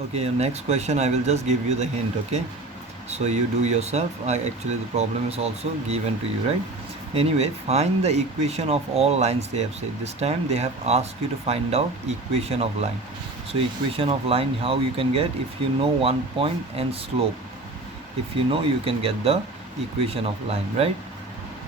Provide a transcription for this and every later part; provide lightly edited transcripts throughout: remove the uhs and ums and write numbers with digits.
Okay, your next question, I will just give you the hint. Okay, so you do yourself. I actually, the problem is also given to you, right? Anyway, find the equation of all lines, they have said. This time they have asked you to find out equation of line. So equation of line, how you can get? If you know one point and slope, if you know, you can get the equation of line, right?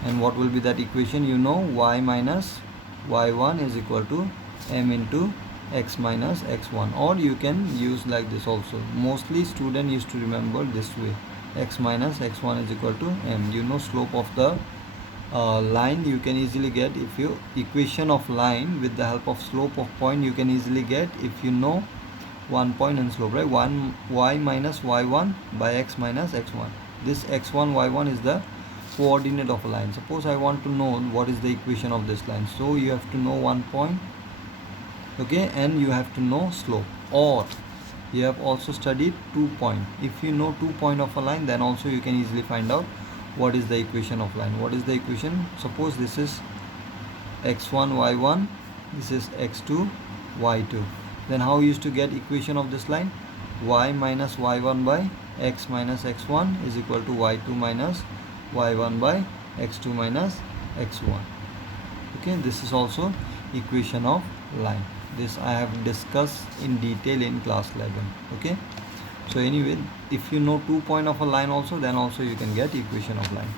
And what will be that equation? You know, y minus y1 is equal to m into x minus x1, or you can use like this also. Mostly student used to remember this way: x minus x1 is equal to m. You know, slope of the line you can easily get. If you equation of line with the help of slope of point, you can easily get if you know one point and slope, right? 1 y minus y1 by x minus x1. This x1 y1 is the coordinate of a line. Suppose I want to know what is the equation of this line, so you have to know one point, okay, and you have to know slope, or you have also studied 2 point. If you know 2 point of a line, then also you can easily find out what is the equation of line. What is the equation? Suppose this is x1 y1, this is x2 y2. Then how you used to get equation of this line? Y minus y1 by x minus x1 is equal to y2 minus y1 by x2 minus x1. Okay, this is also equation of line. This I have discussed in detail in class 11. Okay, so anyway, if you know 2 point of a line also, then also you can get equation of line.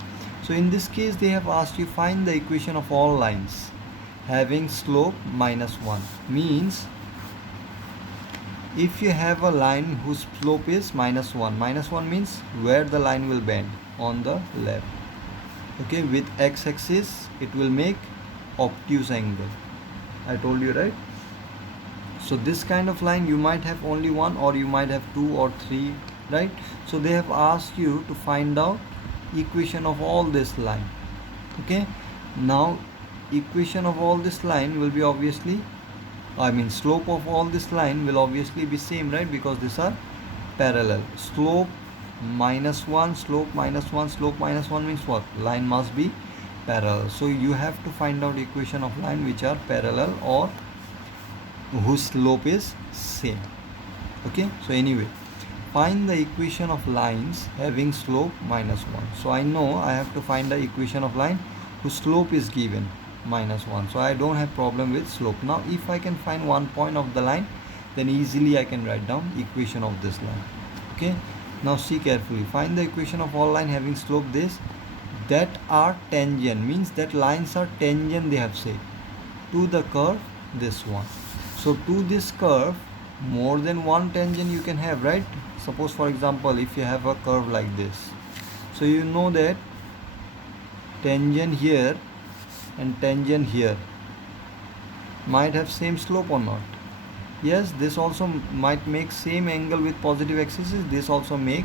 So in this case, they have asked you find the equation of all lines having slope minus 1. Means if you have a line whose slope is -1, -1 means where the line will bend on the left. Okay, with x-axis it will make obtuse angle. I told you, right? So this kind of line you might have only one, or you might have two or three, right? So they have asked you to find out equation of all this line. Okay, now equation of all this line will be obviously, slope of all this line will obviously be same, right? Because these are parallel. Slope -1, slope -1, slope -1 means what? Line must be parallel. So you have to find out equation of line which are parallel or whose slope is same. Okay, so anyway, find the equation of lines having slope -1. So I know I have to find the equation of line whose slope is given -1. So I don't have problem with slope. Now if I can find one point of the line, then easily I can write down equation of this line. Okay, now see carefully. Find the equation of all line having slope this that are tangent, means that lines are tangent, they have said, to the curve this one. So to this curve, more than one tangent you can have, right? Suppose for example, if you have a curve like this, so you know that tangent here and tangent here might have same slope or not. Yes, this also might make same angle with positive axis. This also make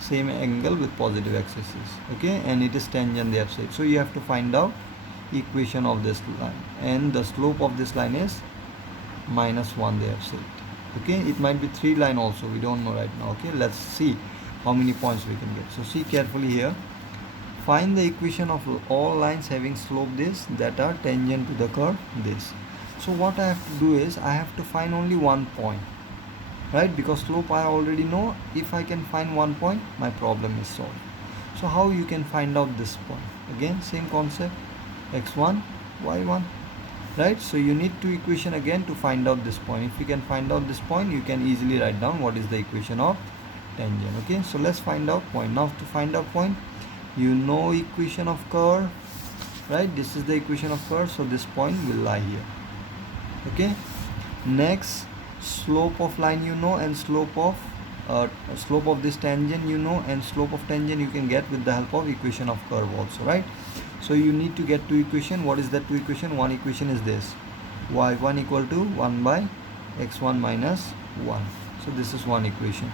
same angle with positive axis. Okay, and it is tangent, they have said. So you have to find out equation of this line, and the slope of this line is -1, they have said. Okay, it might be 3 line also, we don't know right now. Okay, let's see how many points we can get. So see carefully here. Find the equation of all lines having slope this that are tangent to the curve this. So what I have to do is I have to find only one point, right? Because slope I already know. If I can find one point, my problem is solved. So how you can find out this point? Again, same concept, x1 y1, right? So you need two equation again to find out this point. If you can find out this point, you can easily write down what is the equation of tangent. Okay, so let's find out point. Now to find out point, you know equation of curve, right? This is the equation of curve, so this point will lie here. Okay, next, slope of line you know, and slope of this tangent you know, and slope of tangent you can get with the help of equation of curve also, right? So you need to get two equation. What is that two equation? One equation is this, y1 equal to 1 by x1 minus 1. So this is one equation,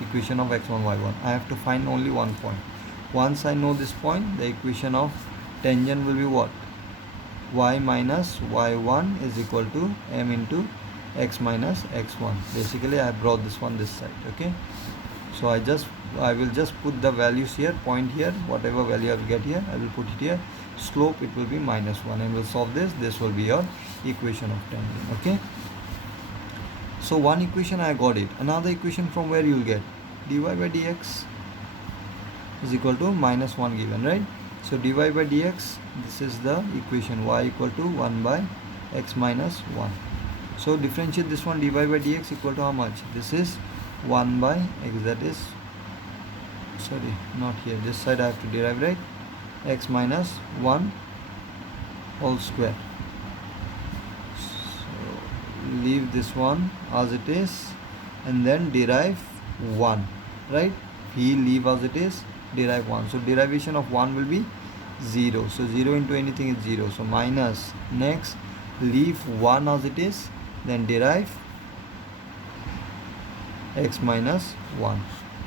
equation of x1 y1. I have to find only one point. Once I know this point, the equation of tangent will be what? Y minus y1 is equal to m into x minus x1. Basically I have brought this one this side. Okay, so I will just put the values here, point here, whatever value I will get here I will put it here. Slope, it will be -1, and we'll solve this. This will be your equation of tangent. Okay, So one equation I got it. Another equation from where you will get dy by dx is equal to minus 1 given, right? So dy by dx, this is the equation, y equal to 1 by x minus 1. So differentiate this one, dy by dx equal to how much? This is 1 by x, that is, sorry, not here, this side I have to derive, right? X minus 1 whole square. So leave this one as it is and then derive 1, right? We leave as it is, derive 1. So derivation of 1 will be 0. So 0 into anything is 0. So minus, next leave 1 as it is, then derive x minus 1.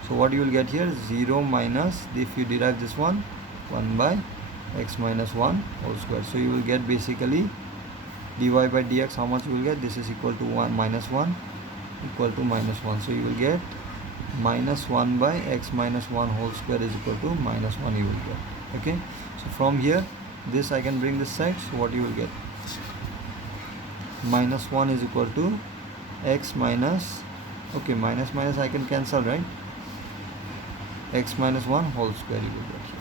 So what you will get here, 0 minus, if you derive this one, 1 by x minus 1 whole square. So you will get basically dy by dx, how much you will get? This is equal to 1 minus 1 equal to minus 1. So you will get minus 1 by x minus 1 whole square is equal to minus 1 you will get. Okay, so from here this I can bring this side. So what you will get, minus 1 is equal to x minus, okay, minus minus I can cancel, right? X minus 1 whole square you will get here.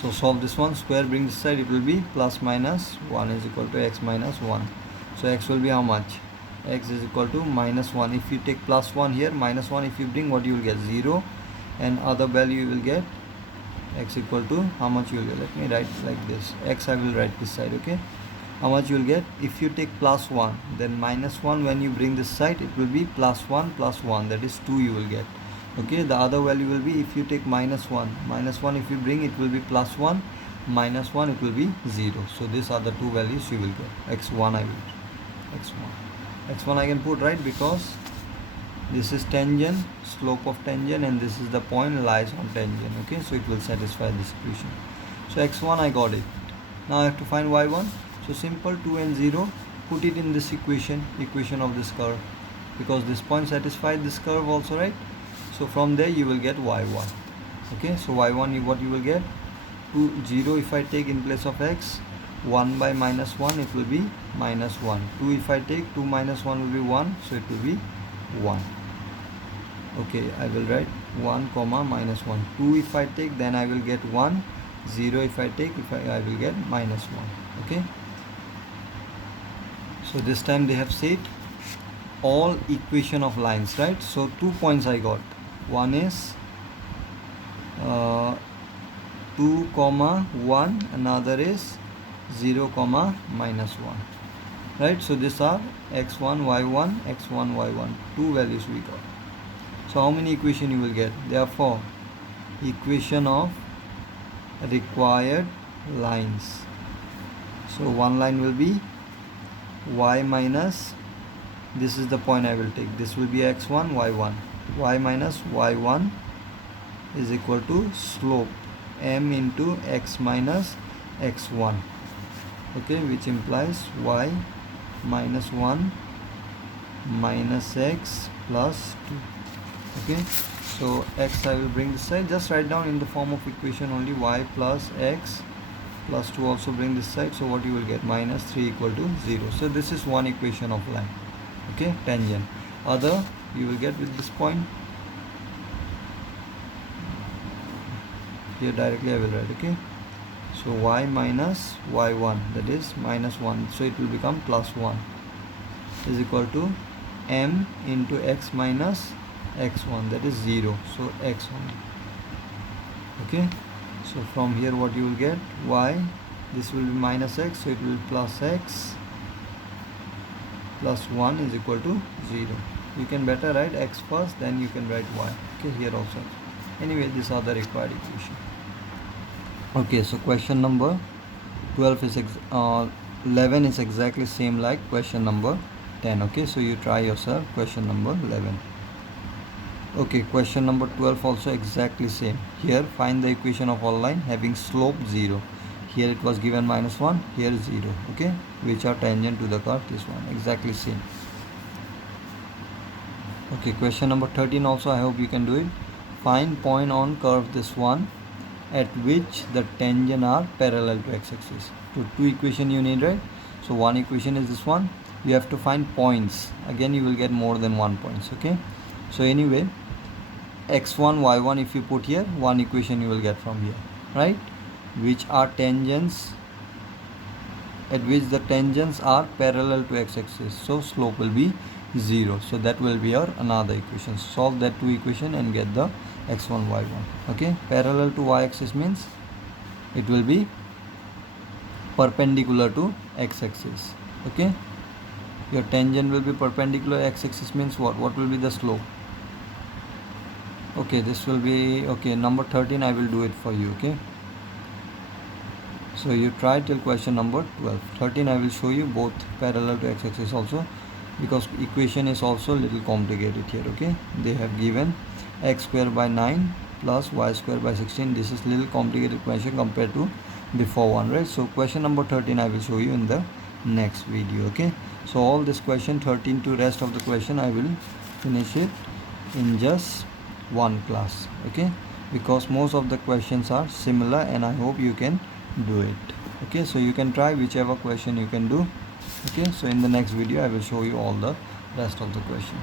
So solve this one, square bring this side, it will be plus minus 1 is equal to x minus 1. So x will be how much? X is equal to minus 1. If you take plus 1 here, minus 1 if you bring, what you will get? 0. And other value you will get x equal to how much you will get? Let me write like this. X I will write this side, okay? How much you will get? If you take plus 1, then minus 1 when you bring this side, it will be plus 1 plus 1, that is 2 you will get. Okay, the other value will be, if you take minus 1, minus 1 if you bring, it will be plus 1, minus 1 it will be 0. So these are the two values you will get. X1 I will, x1 I can put, right, because this is tangent, slope of tangent, and this is the point lies on tangent. Okay, so it will satisfy this equation. So x1 I got it. Now I have to find y1. So simple, 2 and 0, put it in this equation of this curve, because this point satisfied this curve also, right? So from there you will get y1. Okay, so y1 what you will get? 2, 0 if I take in place of x, 1 by minus 1 it will be minus 1. 2 if I take, 2 minus 1 will be 1, so it will be 1. Okay, I will write 1 comma minus 1. 2 if I take, then I will get 1. 0 if I take, I will get minus 1. Okay, so this time they have said all equation of lines, right? So 2 points I got. One is 2 comma 1, another is 0 comma minus 1, right? So these are x1 y1, x1 y1, two values we got. So how many equation you will get? Therefore equation of required lines. So one line will be y minus, this is the point I will take, this will be x1 y1, y minus y1 is equal to slope m into x minus x1, okay, which implies y minus 1 minus x plus 2. Okay, so x I will bring this side, just write down in the form of equation only, y plus x plus 2 also bring this side. So what you will get? Minus 3 equal to 0. So this is one equation of line. Okay, tangent. Other you will get with this point here, directly I will write. Okay, so y minus y1, that is minus 1, so it will become plus 1 is equal to m into x minus x1, that is 0, so x1. Okay, so from here what you will get? Y, this will be minus x, so it will be plus x plus 1 is equal to 0. You can better write x first, then you can write y. Okay, here also. Anyway, these are the required equation. Okay, so question number 12 is 11 is exactly same like question number 10. Okay, so you try yourself question number 11. Okay, question number 12 also exactly same. Here find the equation of all line having slope 0. Here it was given minus 1, here 0. Okay, which are tangent to the curve, this one exactly same. Okay, question number 13 also I hope you can do it. Find point on curve this one at which the tangent are parallel to x-axis. So two equation you need, right? So one equation is this one, you have to find points. Again you will get more than 1 points. Okay, so anyway, x1 y1, if you put here, one equation you will get from here, right? Which are tangents, at which the tangents are parallel to x-axis, so slope will be 0. So that will be your another equation. Solve that two equation and get the x1 y1. Okay, parallel to y-axis means it will be perpendicular to x-axis. Okay, your tangent will be perpendicular x-axis means what will be the slope? Okay, this will be, okay, number 13 I will do it for you. Okay, so you try till question number 12. 13 I will show you both parallel to x-axis also, because equation is also little complicated here. Okay, they have given x square by 9 plus y square by 16. This is little complicated question compared to before one, right? So question number 13 I will show you in the next video. Okay, so all this question 13 to rest of the question I will finish it in just one class. Okay, because most of the questions are similar and I hope you can do it. Okay, so you can try whichever question you can do. Okay, so in the next video I will show you all the rest of the question.